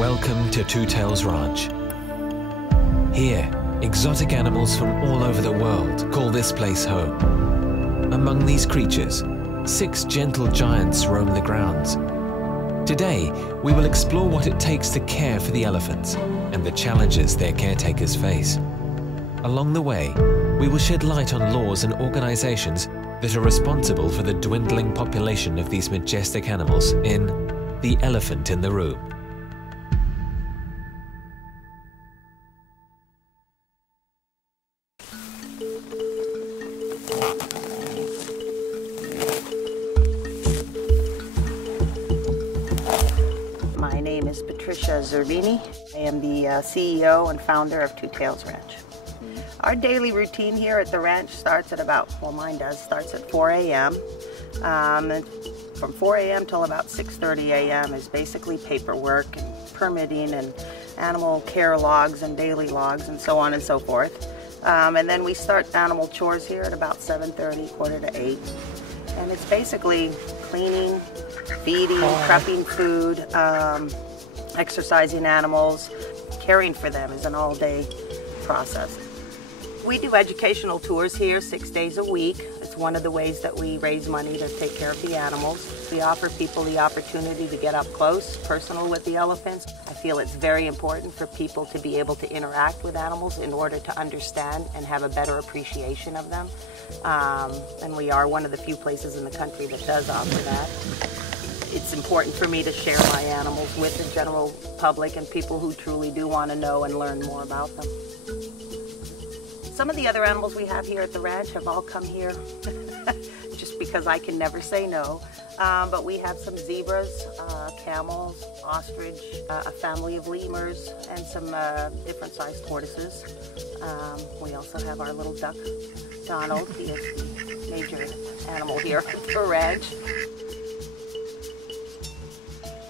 Welcome to Two Tails Ranch. Here, exotic animals from all over the world call this place home. Among these creatures, 6 gentle giants roam the grounds. Today, we will explore what it takes to care for the elephants and the challenges their caretakers face. Along the way, we will shed light on laws and organizations that are responsible for the dwindling population of these majestic animals in The Elephant in the Room. My name is Patricia Zerbini. I am the CEO and founder of Two Tails Ranch. Our daily routine here at the ranch starts at about, well, mine does, starts at 4 a.m. From 4 a.m. till about 6:30 a.m. is basically paperwork and permitting and animal care logs and daily logs and so on and so forth. And then we start animal chores here at about 7:30, quarter to 8. And it's basically cleaning, feeding, prepping food, exercising animals. Caring for them is an all-day process. We do educational tours here 6 days a week. It's one of the ways that we raise money to take care of the animals. We offer people the opportunity to get up close, personal with the elephants. I feel it's very important for people to be able to interact with animals in order to understand and have a better appreciation of them. And we are one of the few places in the country that does offer that. It's important for me to share my animals with the general public and people who truly do want to know and learn more about them. Some of the other animals we have here at the ranch have all come here just because I can never say no. But we have some zebras, camels, ostrich, a family of lemurs, and some different sized tortoises. We also have our little duck, Donald. He is the major animal here at the ranch.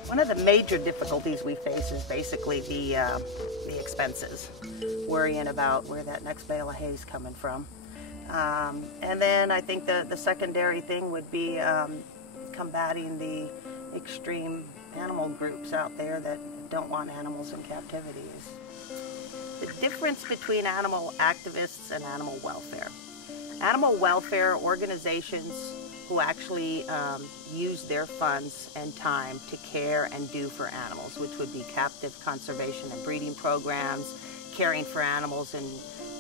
One of the major difficulties we face is basically the expenses, worrying about where that next bale of hay is coming from. And then I think the secondary thing would be combating the extreme animal groups out there that don't want animals in captivity. The difference between animal activists and animal welfare. Animal welfare organizations who actually use their funds and time to care and do for animals, which would be captive conservation and breeding programs, caring for animals in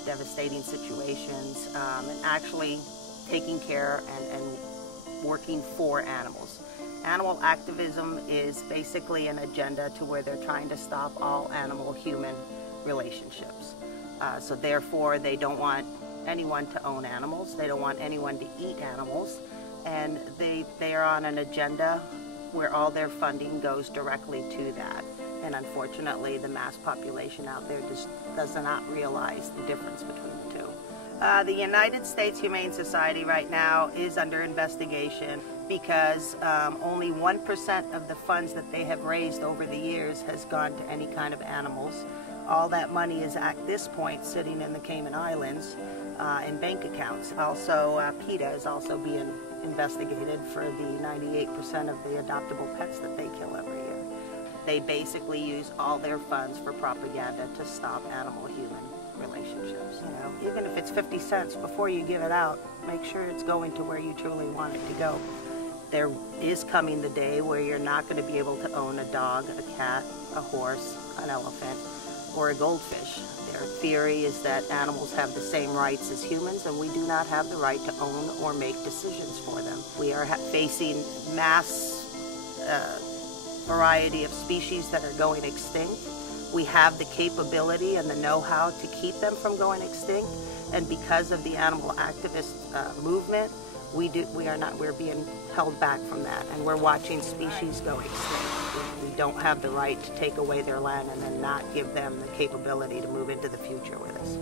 devastating situations, and actually taking care and working for animals. Animal activism is basically an agenda to where they're trying to stop all animal-human relationships. So therefore, they don't want anyone to own animals, they don't want anyone to eat animals, and they are on an agenda where all their funding goes directly to that. And unfortunately, the mass population out there just does not realize the difference between the two. The United States Humane Society right now is under investigation because only 1% of the funds that they have raised over the years has gone to any kind of animals. All that money is at this point sitting in the Cayman Islands in bank accounts. Also, PETA is also being investigated for the 98% of the adoptable pets that they kill every year. They basically use all their funds for propaganda to stop animal-human relationships. You know, even if it's 50 cents, before you give it out, make sure it's going to where you truly want it to go. There is coming the day where you're not going to be able to own a dog, a cat, a horse, an elephant, or a goldfish. Their theory is that animals have the same rights as humans, and we do not have the right to own or make decisions for them. We are facing mass variety of species that are going extinct. We have the capability and the know-how to keep them from going extinct, and because of the animal activist movement, we're being held back from that, and we're watching species go extinct. We don't have the right to take away their land and then not give them the capability to move into the future with us.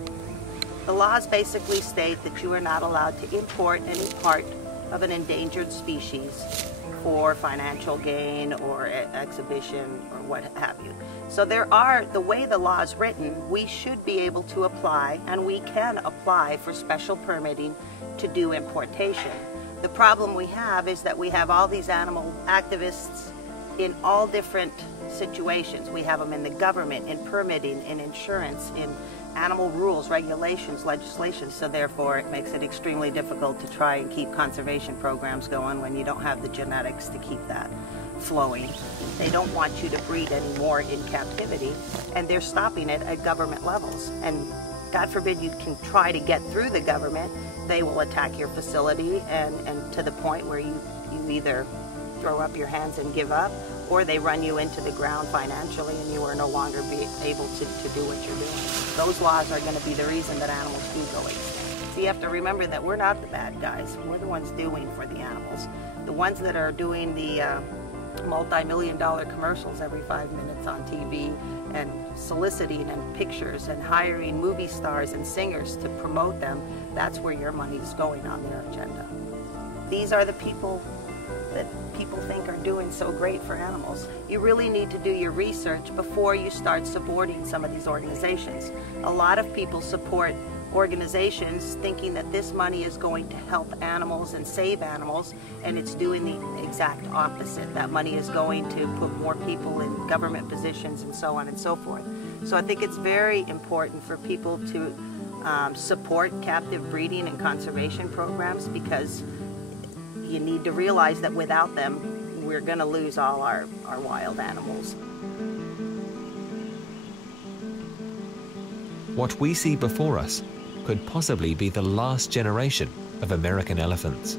The laws basically state that you are not allowed to import any part of an endangered species for financial gain or exhibition or what have you. So the way the law is written, we should be able to apply, and we can apply for special permitting to do importation. The problem we have is that we have all these animal activists in all different situations. We have them in the government, in permitting, in insurance, in animal rules, regulations, legislation, so therefore it makes it extremely difficult to try and keep conservation programs going when you don't have the genetics to keep that flowing. They don't want you to breed anymore in captivity, and they're stopping it at government levels. And God forbid you can try to get through the government, they will attack your facility and to the point where you either throw up your hands and give up, or they run you into the ground financially and you are no longer able to do what you're doing. Those laws are going to be the reason that animals do go extinct. So you have to remember that we're not the bad guys. We're the ones doing for the animals. The ones that are doing the multi-million-dollar commercials every 5 minutes on TV and soliciting and pictures and hiring movie stars and singers to promote them, that's where your money is going on their agenda. These are the people that people think are doing so great for animals. You really need to do your research before you start supporting some of these organizations. A lot of people support organizations thinking that this money is going to help animals and save animals, and it's doing the exact opposite. That money is going to put more people in government positions and so on and so forth. So I think it's very important for people to support captive breeding and conservation programs, because you need to realize that without them, we're going to lose all our wild animals. What we see before us could possibly be the last generation of American elephants.